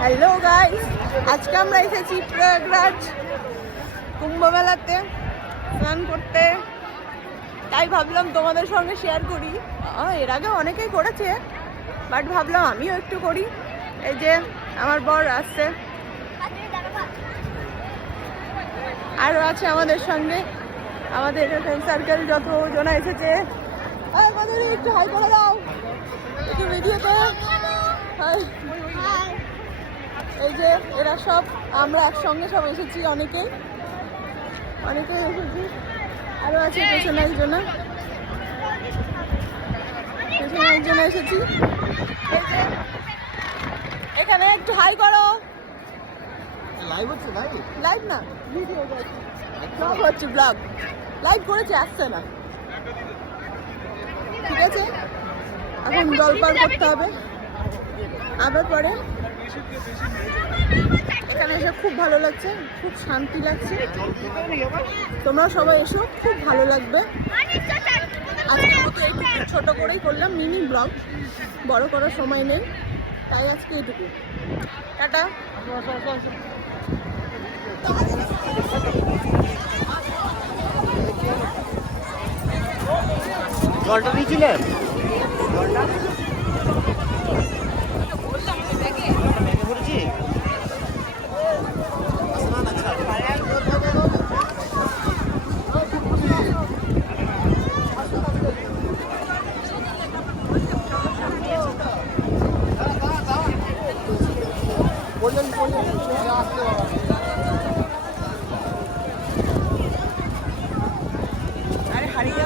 Hello guys, আজকে আমরা এসেছি প্রয়াগরাজ কুম্ভ মেলাতে স্নান করতে। তাই ভাবলাম তোমাদের সঙ্গে শেয়ার করি। এর আগে অনেকেই করেছে, বাট ভাবলাম আমিও একটু করি। এই যে আমার বর আসছে, আরও আছে আমাদের সঙ্গে আমাদের ফ্রেন্ড সার্কেল যত জনা এসেছে। একটু হাই করে দাও একটু ভিডিওতে। এই যে এরা সব আমরা একসঙ্গে সব এসেছি, অনেকেই এসেছি। আরো আছে পেছনে একজন এসেছি। এই যে এখানে একটু হাই করো। লাইভ না, ভিডিও ব্লগ হচ্ছে, ব্লগ লাইভ করেছে, আসছে না। ঠিক আছে, এখন জল পার করতে হবে। আবার পরে এখানে এসে খুব ভালো লাগছে, খুব শান্তি লাগছে। তোমরা সবাই এসো, খুব ভালো লাগবে। আজকের মতো একটু ছোট করেই করলাম মিনি ব্লগ, বড় করার সময় নেই, তাই আজকে এইটুকু। টাটা। জলটা দিয়েছিলেন? আরে হারিয়ে